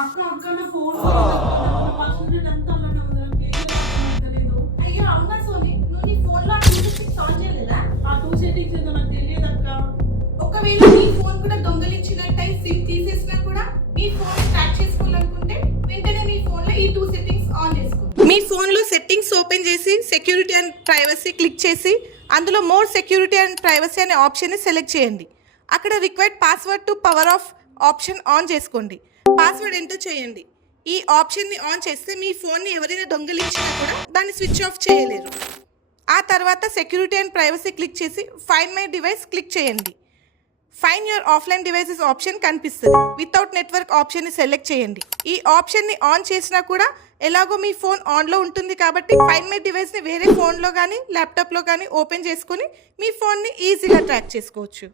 అక్క అక్క నా ఫోన్ పర్సనల్ అంతా తెలియదు. అయ్యో అవునా సోని, నువ్వు నీ ఫోన్ లో 256 ఆన్ చేయలేదా? ఆ 2 సెట్టింగ్స్ ఏదో నాకు తెలియదు అక్క. ఒకవేళ నీ ఫోన్ కూడా దొంగలించినట్టయి సిమ్ తీసేసినా కూడా మీ ఫోన్ ట్రాక్ చేసుకోవాలనుకుంటే వెంటనే మీ ఫోన్ లో ఈ 2 సెట్టింగ్స్ ఆన్ చేసుకో. మీ ఫోన్ లో సెట్టింగ్స్ ఓపెన్ చేసి సెక్యూరిటీ అండ్ ప్రైవసీ క్లిక్ చేసి అందులో మోర్ సెక్యూరిటీ అండ్ ప్రైవసీ అనే ఆప్షన్ ని సెలెక్ట్ చేయండి. అక్కడ required password to power of option on చేసుకోండి. పాస్వర్డ్ ఎంటర్ చేయండి. ఈ ఆప్షన్ని ఆన్ చేస్తే మీ ఫోన్ని ఎవరైనా దొంగిలించినా కూడా దాన్ని స్విచ్ ఆఫ్ చేయలేరు. ఆ తర్వాత సెక్యూరిటీ అండ్ ప్రైవసీ క్లిక్ చేసి ఫైండ్ మై డివైస్ క్లిక్ చేయండి. Find your offline devices option కనిపిస్తుంది. వితౌట్ నెట్వర్క్ ఆప్షన్ని సెలెక్ట్ చేయండి. ఈ ఆప్షన్ని ఆన్ చేసినా కూడా ఎలాగో మీ ఫోన్ ఆన్లో ఉంటుంది కాబట్టి ఫైండ్ మై డివైస్ని వేరే ఫోన్లో కానీ ల్యాప్టాప్లో కానీ ఓపెన్ చేసుకొని మీ ఫోన్ని ఈజీగా ట్రాక్ చేసుకోవచ్చు.